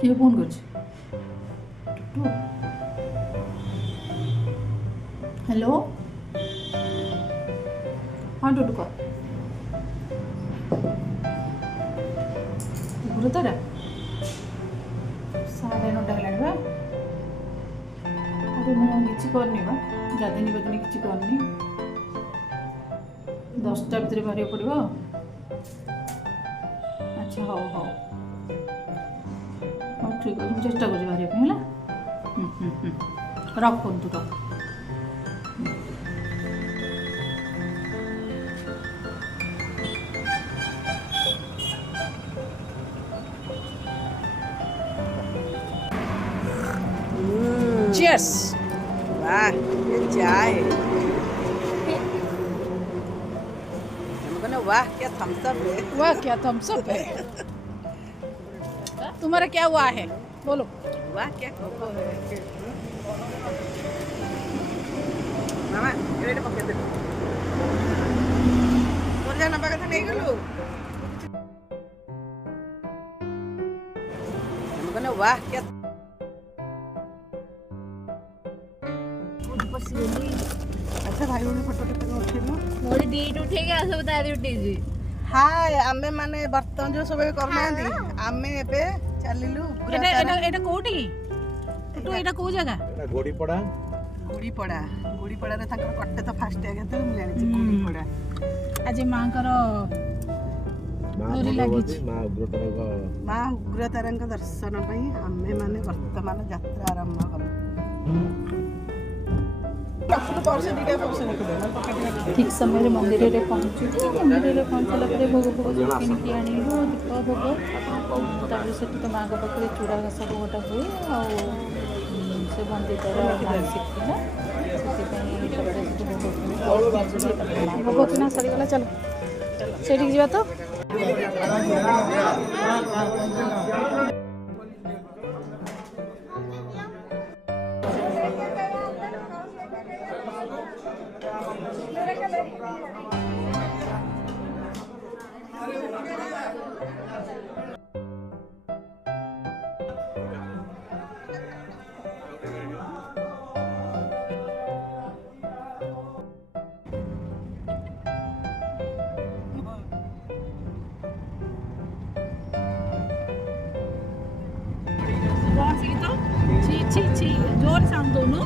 କିଏ ଫୋନ୍ କରୁଛି? ହ୍ୟାଲୋ, ହଁ ଟୁଟୁ କହ। ଗୁରୁତାରା 9:30 ହେଲାଣି ବା। ଆରେ ମୁଁ କିଛି କରିନି ବା, ଗାଧେଇନି ପାଧେଇନି କିଛି କରିନି। 10ଟା ଭିତରେ ବାହାରିବାକୁ ପଡ଼ିବ। ଆଚ୍ଛା ହଉ ହଉ ହଉ ଠିକ୍ ଅଛି, ମୁଁ ଚେଷ୍ଟା କରୁଛି ବାହାରିବା ପାଇଁ ହେଲା। ରଖ ଫୋନ୍ ତୁ ରଖ। Cheers! वाह ये चाय हम कहने वाह क्या थम्स अप है। वाह क्या थम्स अप है। तुम्हारा क्या हुआ है बोलो। वाह क्या कोको है। मामा एडे पके दे तोर जा नबा कथा नहीं गलु हम कहने वाह क्या अच्छा भाई उठे फोटो केते उठेनु मोर दीट उठेगा सब तारी उठेजी। हाय आमे माने बर्तन जो सब करनांदी आमे एबे चलिलु एटा कोठी टुटु एटा को जगह? एटा गोड़ीपड़ा रे ताकर कट्टे तो फास्ट आगे तो हम जानि छी गोड़ीपड़ा आज मांकर डोरी लागिछि। माँ उग्रतारांक दर्शन पई आमे माने वर्तमान यात्रा आरंभ कलु। ठीक समय मंदिर में पहुँचू। मंदिर में पहुँचला भोग भोग किनिकी आणलु दीप भोग तापर से तो माँ पाखे चूड़ा घास भोगटा हुए से बंदितर मानसिक था से भोग किना सरीगला। चलो से जा तो छी छी छी जोर साउंड दोनों